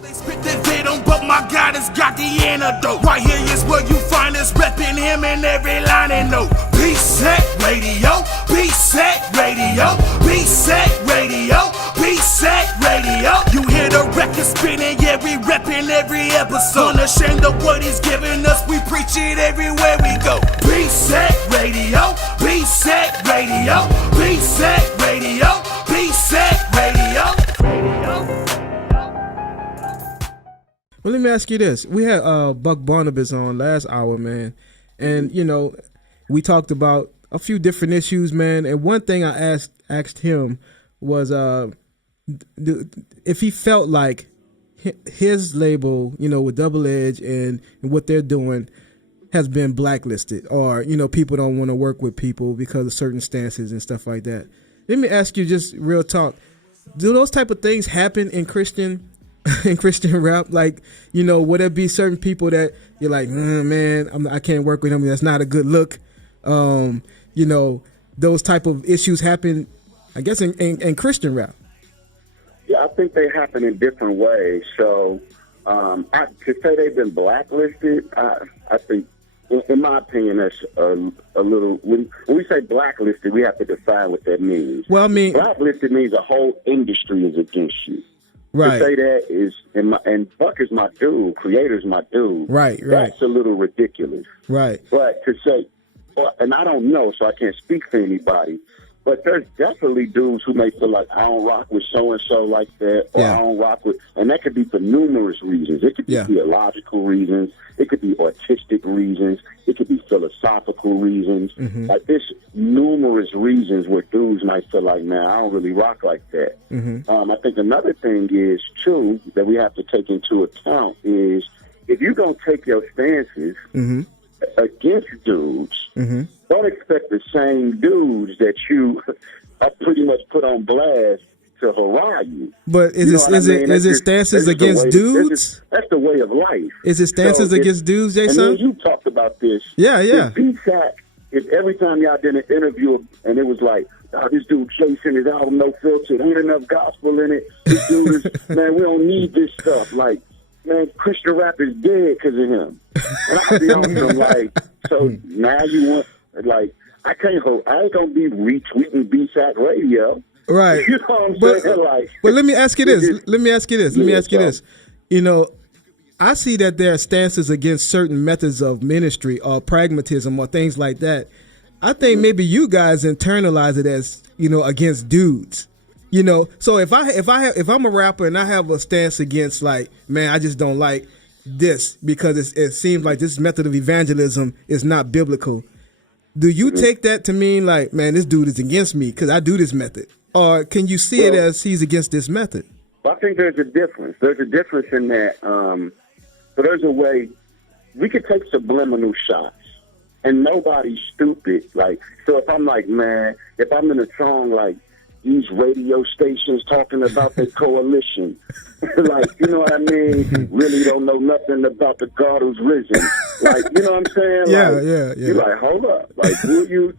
They spit that venom, but my God has got the antidote. Right here is where you find us repping him in every line and note. BSAC Radio, BSAC Radio, BSAC Radio, BSAC Radio. You hear the record spinning, yeah, we repping every episode. Unashamed of what he's giving us, we preach it everywhere we go. BSAC Radio, BSAC Radio, BSAC Radio, BSAC Radio. Well, let me ask you this. We had Buck Barnabas on last hour, man. And, you know, we talked about a few different issues, man. And one thing I asked him was if he felt like his label, you know, with Double Edge and what they're doing has been blacklisted, or, you know, people don't want to work with people because of certain stances and stuff like that. Let me ask you just real talk. Do those type of things happen in Christian rap? Like, you know, would there be certain people that you're like, man, I can't work with him, that's not a good look? You know, those type of issues happen, I guess, in Christian rap. Yeah, I think they happen in different ways. So to say they've been blacklisted, I think, in my opinion, that's a little. When we say blacklisted, we have to define what that means. Well, I mean, blacklisted means a whole industry is against you. Right. To say that is, and Buck is my dude, Creator's my dude. Right. That's a little ridiculous. Right. But to say, and I don't know, so I can't speak for anybody, but there's definitely dudes who may feel like, I don't rock with so-and-so like that, or I don't rock with, and that could be for numerous reasons. It could be theological reasons. It could be artistic reasons. It could be philosophical reasons. Mm-hmm. Like, there's numerous reasons where dudes might feel like, man, I don't really rock like that. Mm-hmm. I think another thing is, too, that we have to take into account is if you're going to take your stances against dudes, don't expect the same dudes that you are pretty much put on blast to hurrah you. But is it stances against dudes? That's the way of life. Is it stances against dudes, Json? And you talked about this. Yeah. If BSAC, if every time y'all did an interview and it was like, oh, this dude Json, his album No Filter, there ain't enough gospel in it. This dude is, man, we don't need this stuff. Like, man, Christian rap is dead because of him. And I'll be honest, I'm like, so now you want, like, I ain't gonna be retweeting BSAC Radio. Right. You know what I'm saying? Like, but let me ask you this. You know, I see that there are stances against certain methods of ministry or pragmatism or things like that. I think maybe you guys internalize it as, you know, against dudes. You know, so if I'm a rapper and I have a stance against, like, man, I just don't like this because it seems like this method of evangelism is not biblical. Do you take that to mean like, man, this dude is against me because I do this method? Or can you see it as he's against this method? I think there's a difference. There's a difference in that. So there's a way we could take subliminal shots, and nobody's stupid. Like, so if I'm like, man, if I'm in a song like these radio stations talking about their coalition, like, you know what I mean? Really don't know nothing about the God who's risen. Like, you know what I'm saying? Yeah. You're like, hold up. Like, who you?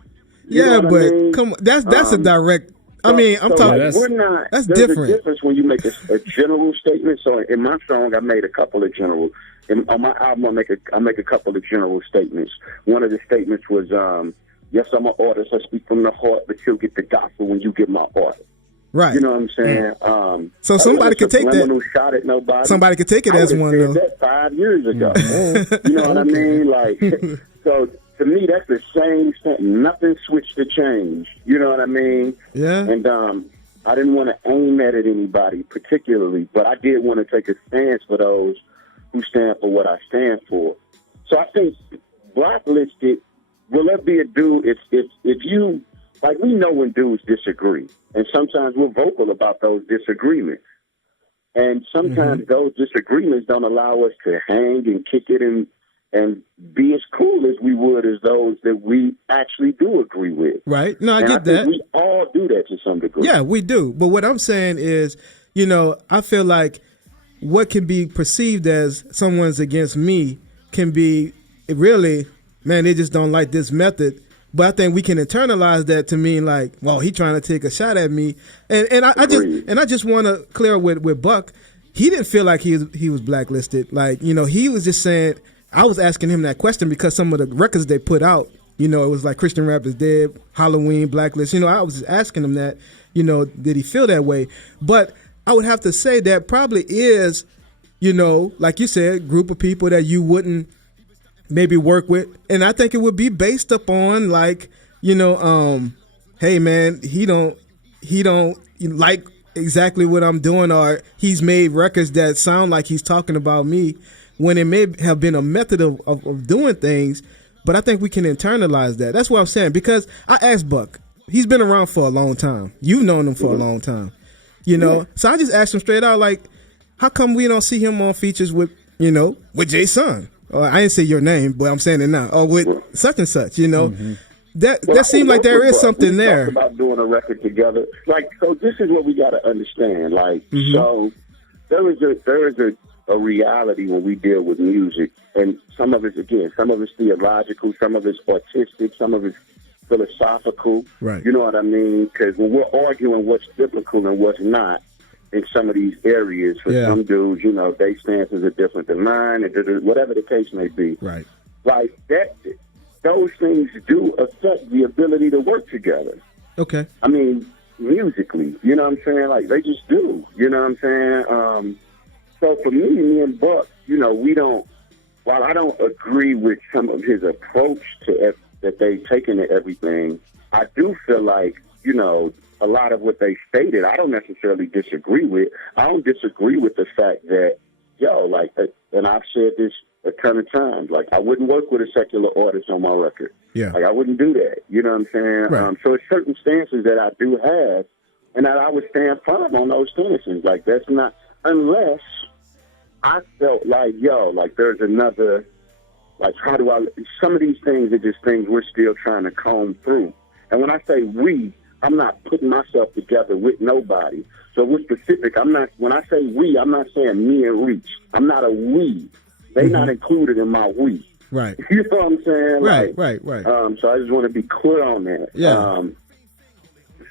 Yeah, but come on, that's a direct. I mean, I'm talking. Like, we're not. That's there's different. A difference when you make a general statement. So in my song, I made a couple of general. On my album, I make a couple of general statements. One of the statements was, "Yes, I'm an artist. I speak from the heart, but you'll get the gospel when you get my art." Right. You know what I'm saying? So somebody could take that. Shot at nobody. Somebody could take it as one, though. That 5 years ago. You know what I mean? Like, so. To me, that's the same thing. Nothing switched to change. You know what I mean? Yeah. And I didn't want to aim that at anybody particularly, but I did want to take a stance for those who stand for what I stand for. So I think blacklisted, will there be a dude, if you, like, we know when dudes disagree, and sometimes we're vocal about those disagreements. And sometimes those disagreements don't allow us to hang and kick it and be as cool as we would as those that we actually do agree with. Right. No, I get that. We all do that to some degree. Yeah, we do. But what I'm saying is, you know, I feel like what can be perceived as someone's against me can be really, man, they just don't like this method. But I think we can internalize that to mean like, well, he trying to take a shot at me. And I just want to clear with Buck, he didn't feel like he was blacklisted. Like, you know, he was just saying, I was asking him that question because some of the records they put out, you know, it was like Christian Rap is Dead, Halloween, Blacklist. You know, I was just asking him that, you know, did he feel that way? But I would have to say that probably is, you know, like you said, group of people that you wouldn't maybe work with. And I think it would be based upon like, you know, hey man, he don't like exactly what I'm doing, or he's made records that sound like he's talking about me when it may have been a method of doing things. But I think we can internalize that. That's what I'm saying, because I asked Buck. He's been around for a long time. You've known him for a long time, you know. So I just asked him straight out, like, how come we don't see him on features with, you know, with Json? Or I didn't say your name, but I'm saying it now. Or with such and such, you know. That seemed like there is something there. We talked about doing a record together. Like, so this is what we got to understand. Like, so there is a reality when we deal with music, and some of it's theological, some of it's artistic, some of it's philosophical. Right. You know what I mean? Because when we're arguing what's biblical and what's not in some of these areas, for some dudes, you know, their stances are different than mine, and whatever the case may be. Right. Like that. Those things do affect the ability to work together. Okay. I mean, musically, you know what I'm saying? Like, they just do. You know what I'm saying? So for me and Buck, you know, while I don't agree with some of his approach to that they've taken to everything, I do feel like, you know, a lot of what they stated, I don't necessarily disagree with. I don't disagree with the fact that, like, and I've said this a ton of times, like, I wouldn't work with a secular artist on my record. Yeah. Like, I wouldn't do that. You know what I'm saying? Right. So it's certain stances that I do have, and that I would stand firm on those stances. Like, that's not, unless I felt like, like, there's another, like, some of these things are just things we're still trying to comb through. And when I say we, I'm not putting myself together with nobody. So we're specific. When I say we, I'm not saying me and Reach. I'm not a we. They're not included in my we. Right. You know what I'm saying? Right, like, right. So I just want to be clear on that. Yeah.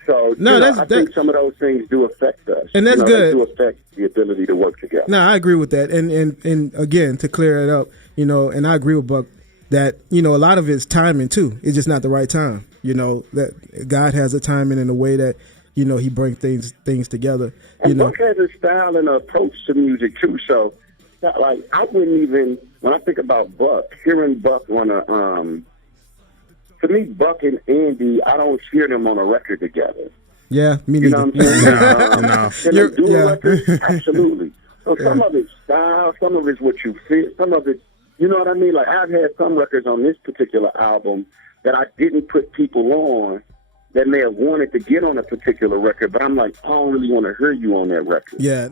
So I think some of those things do affect us. And that's good. They do affect the ability to work together. No, I agree with that. And again, to clear it up, you know, and I agree with Buck that, you know, a lot of it's timing too. It's just not the right time. You know, that God has a timing in a way that, you know, he brings things together. And Buck has a style and an approach to music too. So, like, I wouldn't even, when I think about Buck, hearing Buck on to me, Buck and Andy, I don't hear them on a record together. Yeah, me neither. You know what I'm saying? Can they do a record? Absolutely. So some of it's style, some of it's what you feel, some of it, you know what I mean? Like, I've had some records on this particular album that I didn't put people on that may have wanted to get on a particular record, but I'm like, I don't really want to hear you on that record. Yeah,